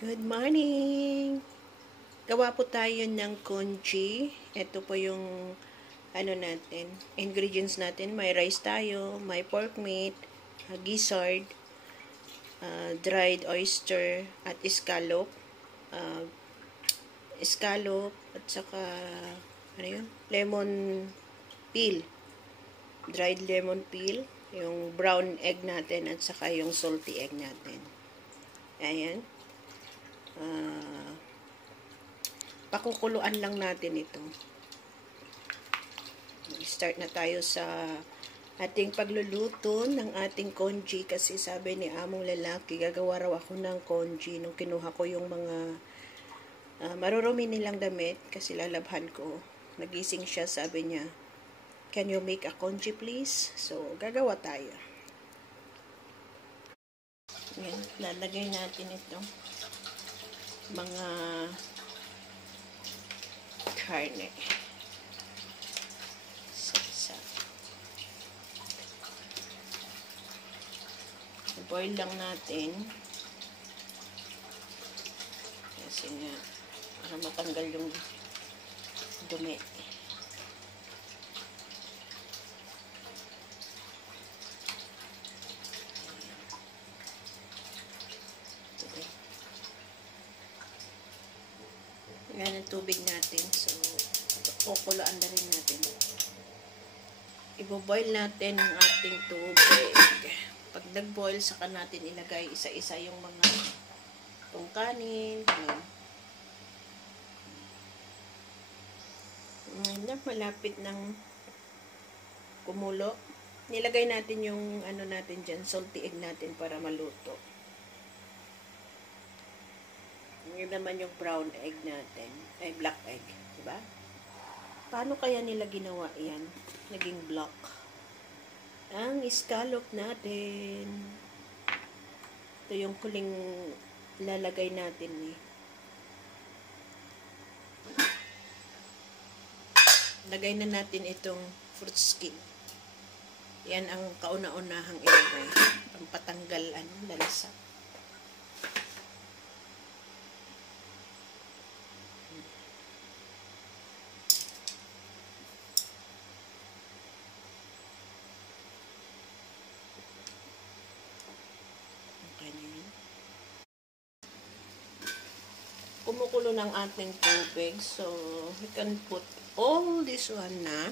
Good morning! Gawa po tayo ng congee. Ito po yung natin, ingredients natin. May rice tayo, may pork meat, gizzard, dried oyster, at scallop. Scallop, at saka, lemon peel. Dried lemon peel, yung brown egg natin, at saka yung salty egg natin. Ayan. Pakukuluan lang natin ito. Start na tayo sa ating pagluluto ng ating congee kasi sabi ni among lalaki, gagawa raw ako ng congee nung kinuha ko yung mga marurumi nilang damit kasi lalabhan ko. Nagising siya, sabi niya, "Can you make a congee please?" So, gagawa tayo. Yan, lalagay natin ito. Mga karne. Sa boil lang natin. Kasi nga, para matanggal yung dumi. Yan ang tubig natin. So, kukulaan na rin natin. Ibo-boil natin ang ating tubig. Pag nag-boil, saka natin ilagay isa-isa yung mga tungkanin. Ngayon, malapit ng kumulo. Nilagay natin yung natin dyan, salty egg natin para maluto. Yun naman yung brown egg natin. Ay, black egg. Diba? Paano kaya nila ginawa yan? Naging black. Ang scallop natin. Ito yung kuling lalagay natin eh. Lagay na natin itong fruit skin. Yan ang kauna-unahang ilagay. Pampatanggal lalasa. Kumukulo ng ating tubig. So, we can put all this one na.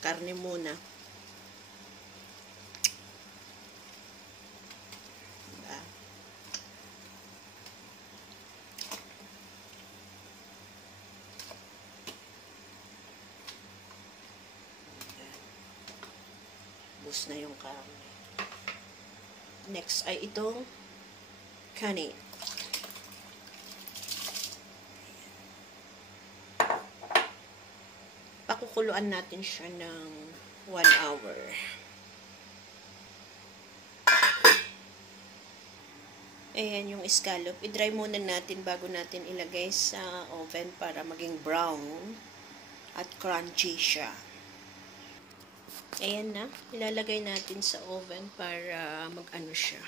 Karne muna. Diba? Bus na yung karne. Next ay itong kanin. Pakukuluan natin siya ng 1 hour. Ayan yung scallop. I-dry muna natin bago natin ilagay sa oven para maging brown at crunchy siya. Ayan na. Ilalagay natin sa oven para mag-ano siya.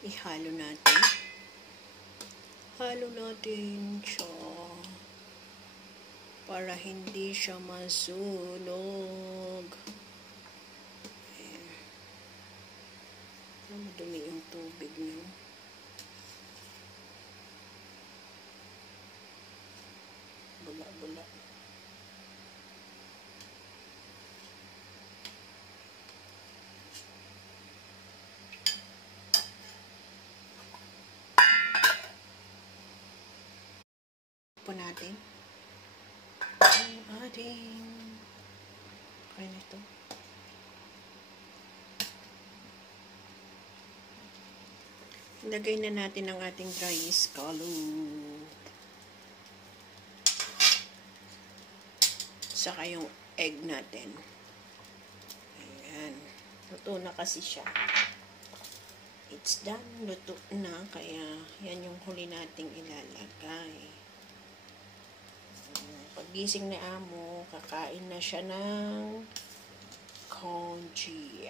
Ihalo natin. Halo natin siya para hindi siya masunog. Ayan. Madumi yung tubig niyo. Bula-bula. Po natin ang ating kain ito. Lagay na natin ang ating dry scallop. Saka yung egg natin. Ayan. Luto na kasi siya. It's done. Luto na. Kaya yan yung huli nating ilalagay. Paggising ni Amo, kakain na siya ng congee.